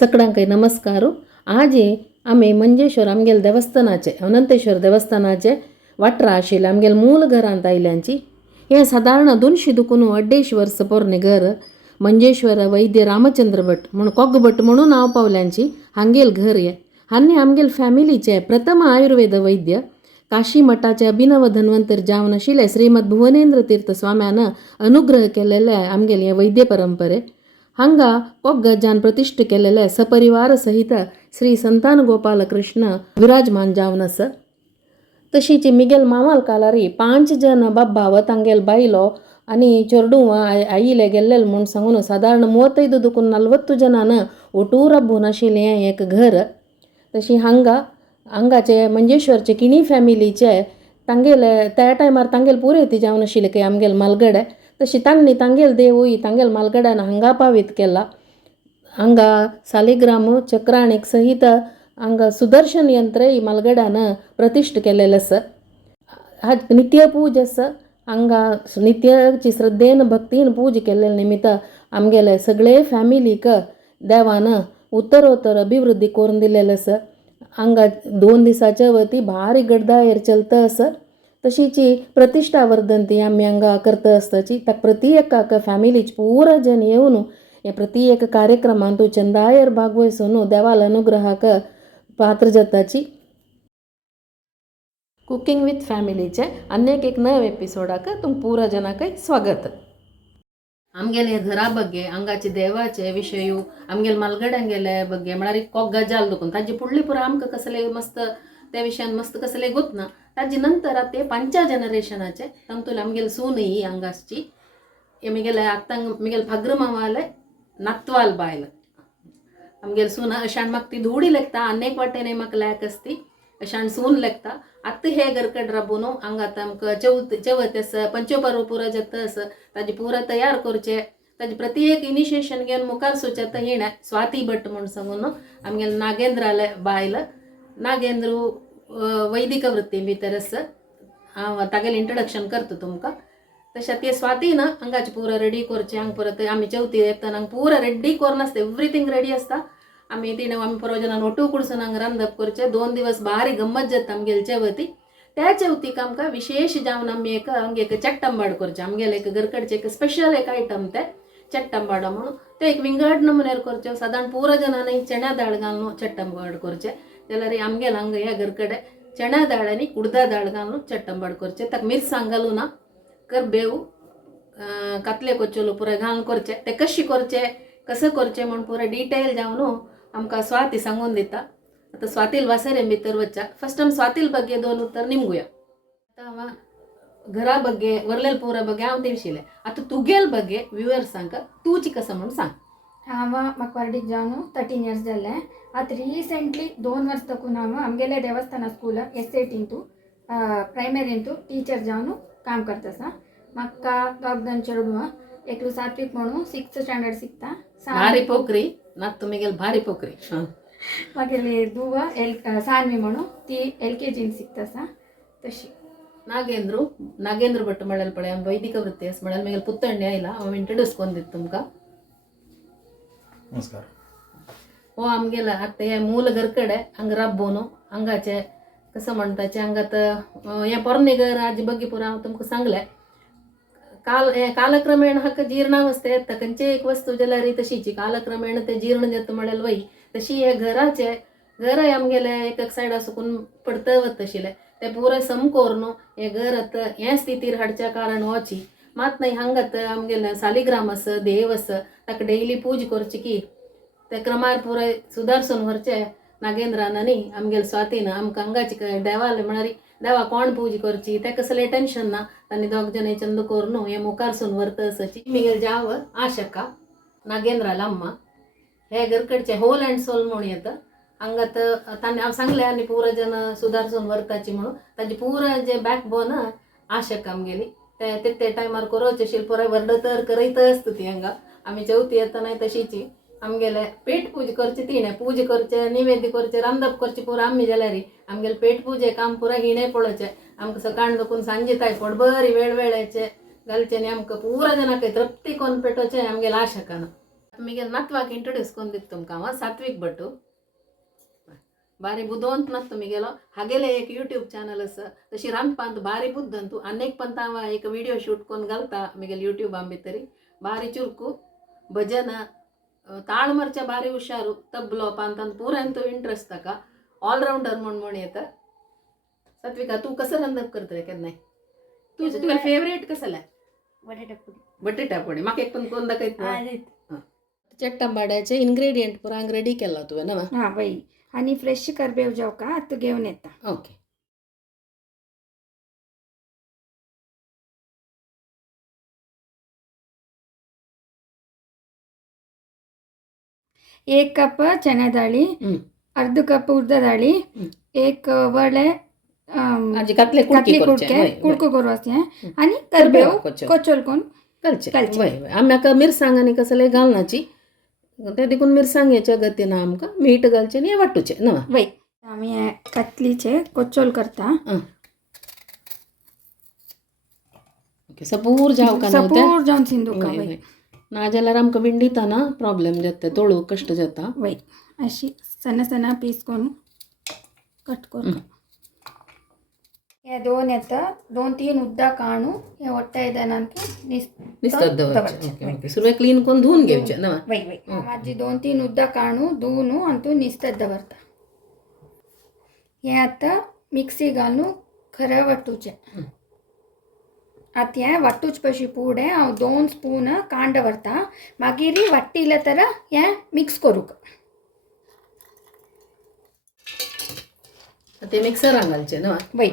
सगळ्यांक नमस्कार. आज आम्ही मंजेश्वर आमगेल देवस्थानाचे अनंतेश्वर देवस्थानाचे वाटरा आशिल्ले आमगेल मूल घरांत आयल्यांची. हे साधारण 200 दुकून 250 वर्स पोरणे घर मंजेश्वर वैद्य रामचंद्र भट म्हणून कोग भट म्हणून नाव पावल्यांची हांगेल घर हे. हांनी आमगेल फॅमिलीचे प्रथम आयुर्वेद वैद्य काशी मठाचे अभिनव धन्वंतर जावन आशिल्ले श्रीमद भुवनेंद्र तीर्थ स्वाम्यान अनुग्रह केलेले आमगेल हे वैद्य परंपरे. हांगा कोग गजान प्रतिष्ठ केलेले सपरिवार सहित श्री संतान गोपाल कृष्ण विराजमान जावन आसा. तशीच मिगेल मामाल कालारी 5 जन बाबा तांगेल बायलो आनी चेडूं आईले गेल्लेले म्हूण सांगून साधारण 35 दुकून 40 जनान ओटूर राबून आशिल्लें हें एक घर. तशी हांगाचे मंजेश्वरचे किणी फॅमिलीचे तांगेले त्या टायमार तांगेल पुरे ती जावन आशिल्ले की आमगेल मालगडे. तशी तांगेल देवूय तांगेल मालगड्यान हांगा पावीत केला. हांगा सालिग्राम चक्राणीक सहित हांगा सुदर्शन यंत्रय मालगड्यान प्रतिष्ठ केलेलें आसा. नित्य पूज आसा. हांगा नित्याची श्रद्धेन भक्तीन पूज केल्ले निमित्त आमगेले सगळे फॅमिलीक देवान उत्तरोत्तर अभिवृद्धी करून दिलेलें आसा. हांगा 2 दिसाच्या वती भारी गडदायर चलता आसा. तशीच प्रतिष्ठा वर्धंती आमी हांगा करता आसताची. ताका प्रति एकाक फॅमिलीच पुरो जन येवन हे प्रति एक कार्यक्रमांत चंदायर भाग वयसून देवाल अनुग्रहाक पात्र जाताची. कुकिंग विथ फॅमिलीचे अनेक एक नव एपिसोडाक तुमकां पुरो जनाक स्वागत. आमगेले घरा बग्गे हांगाचे देवाचे विशय आमगेल मालगड्यांगेले बग्गे म्हळ्यार कोग गजाल दुखून ताजी फुडली पुरो आमकां कसले मस्त त्या विशयान मस्त कसले गुतना. ताजे नंतर ते 5 जनरेशनाचे तांतूंतले आमगेल सून ही हांगाची मिगेले आतां मिगेल फागर मावाले नातवाल बायल आमगेल सून अशान म्हाका ती धुडी लेखता. अनेक वाटेन म्हाका लॅक आसती अशान सून लेखता. आत्ता हे घरकड राबून हांगा आतां आमकां चवथ आसा पंचोपर्व पुरो जाता आसा. ताजी पुरो तयार करचे ताजे प्रति एक इनिशिएशन घेवन मुखार सुचेता हिणे स्वाती भट म्हूण सांगून आमगेल नागेंद्राले बायल. नागेंद्र वैदिक वृत्ती भितर आसा. हांव तागेलें इंट्रोडक्शन करता तुमकां. तशें ते स्वातीन हांगाचें पुरो रेडी करचें. हांगा परत आमी चवथी येतना हांगा पुरो रेडी करून आसता. एवरीथींग रेडी आसता. आमी पुरो जनान ओटू कुडसून हांगा रांदप करचें. 2 दिवस भारी गंमत जाता आमगेल चवथी. त्या चवथीक आमकां विशेश जावन आमी हांगा एक चट्टंबाड करचें. आमगेले एक घरकडचें एक स्पेशल एक आयटम ते चट्टंबाड म्हणून ते एक विंगड नमुनेर करचें. सादारण पुरो जनांनी चण्या दाळ घालून चट्टंबाड करचें. जाल्यार आमगेल हांगा ह्या घरकडे चण्या दाळ आनी उडदा दाळ घालून चट्टंबाड करचें. ताका मिरसांग घालून करबेव कातले कोच्चोलो पुरो घालून करचें. ते कशें करचें कसं करचें म्हूण पुरो डिटेल जावन आमकां स्वाती सांगून दिता. आतां स्वातील वासरे भितर वच्चा. फर्स्ट टायम स्वातील बग्गे 2 उत्तर निमगुया. आतां घरा बग्गे वरलेल पुरा बग्गे हांव तिळशिलें. आतां तुगेल बग्गे व्ह्युअर्सांक तूंची कसं म्हूण सांग. म्हाका वर्डीक जावन 13 इयर्स जाले. आतां रिसेंटली 2 वर्स तकून हांव आमगेले देवस्थाना स्कूलाक एस8 प्रायमरींतू टीचर जावन काम करता आसा. म्हाका 2 जाण चेडूं. एकलो सात्विक म्हणून 6th स्टँडर्ड शिकता. भारी पोकरी नात तुमी गेल भारी पोकरी. म्हागेली धुव सान्वी म्हणून ती LKG शिकता आसा. तशी नागेंद्र भट म्हळ्यार पळय आमी वैदिक वृत्ती आसा म्हळ्यार म्हगेल पुतण्य आयला. हांव इंट्रोड्यूस करून दिता तुमकां. नमस्कार. हो आमगेला आतां हे मूल घरकडे हांगा राबून हांगाचे कसं म्हणटाचे हांगात हें पोरणे घर हाजे बग्गे पुरो हांव तुमकां सांगलें. कालक्रमेण हाका जीर्णावस्था येता. खंयचे एक वस्तू जाल्यार तशीची कालक्रमेण ते जीर्ण जाता म्हळ्यार वय तशी हे घरय आमगेले एक सायडा सुकून पडतवत आशिल्ले. ते पुरो सम करून हे घर आतां हे स्थितीर हाडच्या कारण वची मात न्हय. हांगात आमगेले सालिग्राम आसा देव आसा ताका डेली पूज करची की ते क्रमार पुरो सुदारसून व्हरचें. नागेंद्रान आनी आमगेल स्वातीन आमकां हांगाची देवाले म्हळ्यार देवा कोण पूज करची ते कसलें टेन्शन ना. तांणी 2 जण चंद करून हे मुखारसून व्हरता आसाची. मिगेल जाव आशका नागेंद्राला अम्मा हे घरकडचे होल अँड सोल म्हणून येता. हांगात तांणी हांव सांगलें आनी पुरो जन सुदारसून व्हरताची म्हणून ताजी पुरो जे बॅकबोन आशका आमगेली ते टायमार करवचें आशिल्लें. पुरो वर्ड तर करयता आसता ती हांगा. आमी चवथी येतना तशीची आमगेले पेट पूज करची तिणें पूज करचे निवेद्य करचे रांदप करची पुरो आमी जाल्यार आमगेले पेट पूजे काम पुरो हिणें पळोवचें. आमकां सकाळ दुखून सांजे ताय पोटभरी वेळेचे घालचें आनी आमकां पुरो जनाक तृप्ती कोन्न पेटोवचें आमगेल्या आशकान. आमगे नातवाक इंट्रोड्यूस करून दित तुमकां हांव सात्वीक भटू बारी बुदोवंत नात तुमगेलो हागेले एक यूट्यूब चॅनल आसा तशी रांदपांत बारी बुद्धंतू अनेक पंत हांव एक व्हिडिओ शूट करून घालता आमगेले यूट्यूबां भितरी बारी चुरकू भजन ताळमरच्या बारी हुशारू तबलो पांतान पुरांतू इंट्रस्ट ताका ऑलराऊंडर म्हण येता सात्विका तू कसं रांदप करतले केन्नाय तुझं फेवरेट कसं बटाटा पोडी म्हाका एक पण कोण दाखयत चट्टांबाड्याचे इन्ग्रेडियंट पुरांक रेडी केला तुवें ना हां बाई आणि फ्रेश करबेव जाव का आता घेऊन येता ओके एक कप चणा डाळी अर्ध कप उर्द डाळी एक वडे आजी कातले कातली कुडके कुडको करूं आणि करबेव कोचोल कोण घालचे आम्ही मिरसांग आणि कसले घालनाची ते देखून मिरसांगेच्या गतीनं आमकां मीठ घालचें आनी वांटूचें न्हय वय आमी कातलीचे कोचोल करता ओके सपूर जाव का सपूर जावन सिंधुका वय नाजाल्यार आमकां विंडिताना प्रॉब्लेम जाता तोळूक कश्ट जाता वय अशी सना सना पीस करून कट करून हे दोन येता 2-3 उद्दा काणू हे ಒಟ್ಟ इदानांक निस्तात दवरचे सुरवे क्लीन करून धुवून घेवचे न्हय वय वय माझी 2-3 उद्दा काणू धुवून अंतू निस्तात दवरता हे आता मिक्सी घालून खरं वाटूचे आता हें वाटूच पयशी पुडे हांव 2 स्पून कांड व्हरता मागीर वाट्टिले तर हें मिक्स करूंक ते मिक्सरान घालचे न्हय वय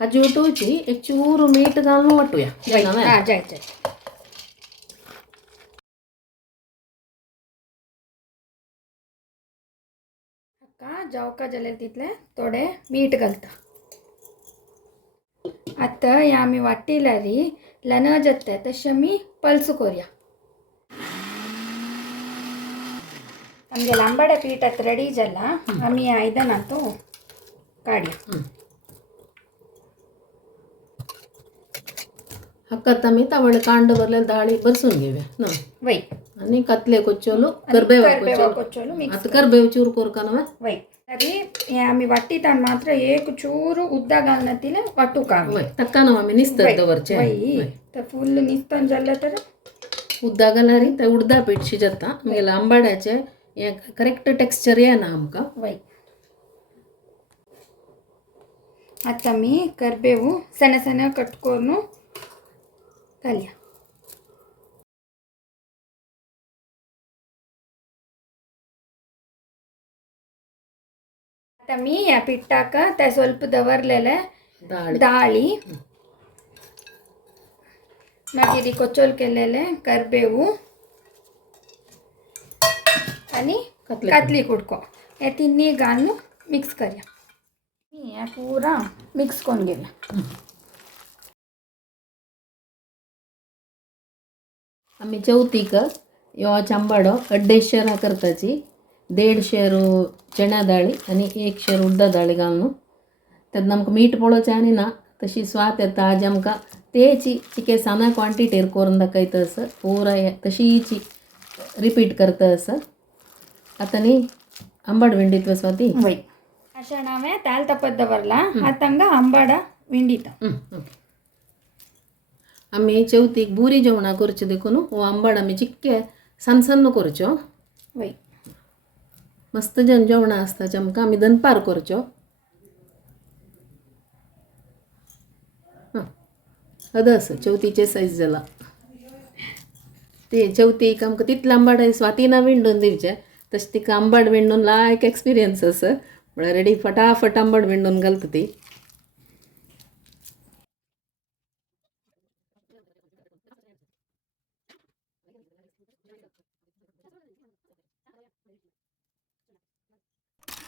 हाजी उठोवची एक चूर मीठ घालून वाटूया हां जाय जाय हाका जावका जाल्यार तितले थोडे मीठ घालता आता हे आमी वाट्टिल्यार लन जाता तशें आमी पल्स करूया आमगे लांबाड्या पीठ आतां रेडी जाला आमी आयदनांत काडया हाकात आमी तावडे कांड भरलेले दाळी बरसून घेवया न्हय वय आनी कातले कोच्चोलू करबेवा कोच्चोलू मिक्स आता करबेव चूर कोरका न्हय वय तरी हे आमी वाट्टितान मात्र एक चूर उद्दा घालनातिले वाटूका वय ताका न्हू आमी निस्तात दवरचे वय तर फुल्ल निस्तान जाल्ले तर उद्दा घाल्यार ते उडदा पीठ शिजता आमगेले आंबाड्याचे हे करेक्ट टेक्स्चर येना आमकां वय आता आमी करबेवू सना सना कट करून घालया आता मी ह्या पिठाक ते ಸ್ವಲ್ಪ दवरलेले दाळी मागीर कोचोल केलेले करबेवू आणि कातली कुडको हे तिन्ही घालून मिक्स करया हे पुरा मिक्स करून घेवया आमी चवथीक यो चांबाडो 1.5 शेरां करताची 1.5 शेर चण्या दाळी आनी 1 शेर उड्डा दाळी घालून तेन्ना आमकां मीठ पळोवचें आनी ना तशी स्वाद येता आज आमकां तेची चिके साना क्वांटिटीर करून दाखयता आसा पुरा तशीची रिपीट करता आसा आतां न्ही आंबाड विंडीत स्वाती वय अशा हांवें ताल तपत दवरला आतांगा आंबाडा विंडीता आमी चवथीक बुरी जेवणां करचे देखून हो आंबाड आमी चिक्के सन्न करच्यो वय मस्त जेवणां आसता आमकां आमी दनपार करच्यो अदस चवथीचे सायज जाला ते चवथीक आमकां तितले आंबाड स्वातीना विंडून दिवचे तशें तिका आंबाड विंडून लायक एक्सपिरियन्स आसा म्हळ्यार रेडी फटाफट आंबाड विंडून घालता ती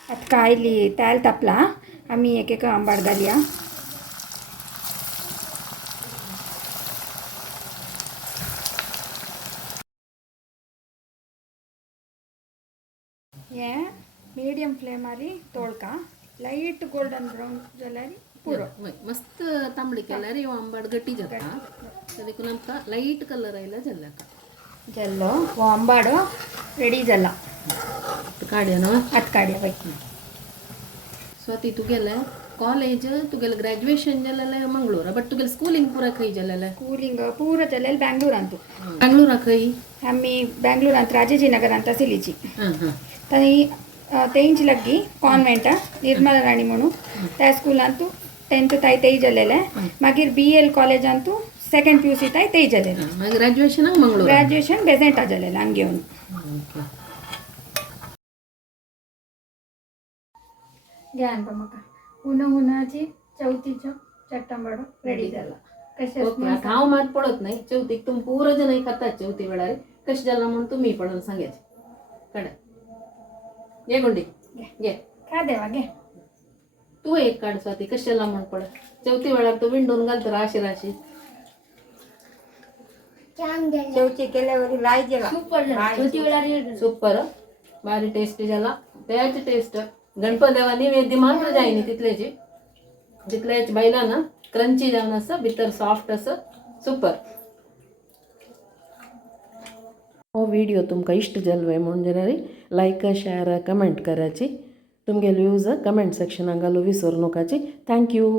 आता कायली ताल तापला आमी एक एक आंबाड घालया हे मीडियम फ्लेमार तोळका लाईट गोल्डन ब्राउन जाल्यार पुरो वय मस्त तांबडी केल्यार ह्यो आंबाड गटी जाता तर देखून आमकां लाईट कलर आयला जाल्यार जल्लो वो अंबाडो रेडी जाला काडया न्हू आत काडया पळय स्वाती तुगेलें कॉलेज तुगेलें ग्रॅज्युएशन जालेलें मंगळूर बट तुगेलें स्कूलिंग पुरा खंय जालेलें स्कूलिंग पूरा जालेलें बेंगलोरांतू बेंगळुरा खंय आमी बेंगलोरांत राजाजी नगरांत आशिल्लीची हां हां थंय तेंच लग्गी कॉन्वेंटा निर्मला राणी म्हणून त्या स्कुलांतू 10th ताय थंय जालेलें मागीर BL कॉलेजांतू 2nd PUC ताय थंय जालेलें मागीर ग्रॅज्युएशनाक मंगळूर ग्रॅज्युएशन बेजेंटा जालेलें हांगा घेवन ओके घ्यान म्हाका हुनाची चवथीचो चट्टंबडो रेडी जाला कशें ओके आता हांव मात पळत नाही चवथीक तुम पुरो जण खातात चवथी वेळार कशें जालां म्हणून तुमी पळोवन सांगायचें काड घे गुंडी घे खा देवा घे तू एक काड स्वाती कशें जालां म्हण पळ चवथी वेळार तू विंडोन घालता राशी राशी शेवटी केल्यावर लायचे सुपर भारी टेस्ट जाला तेची टेस्ट गणपत देवा नैवेद्य मात्र जायनी तितलेची तितलेच बायला ना क्रंची जावन आसा भितर सॉफ्ट आसा सुपर हो व्हिडिओ तुमकां इश्ट जाल्लो म्हणून जरा लायक शेअर कमेंट कराची तुमगे व्ह्यूज कमेंट सेक्शनाक घालूं विसरू नकाची थँक्यू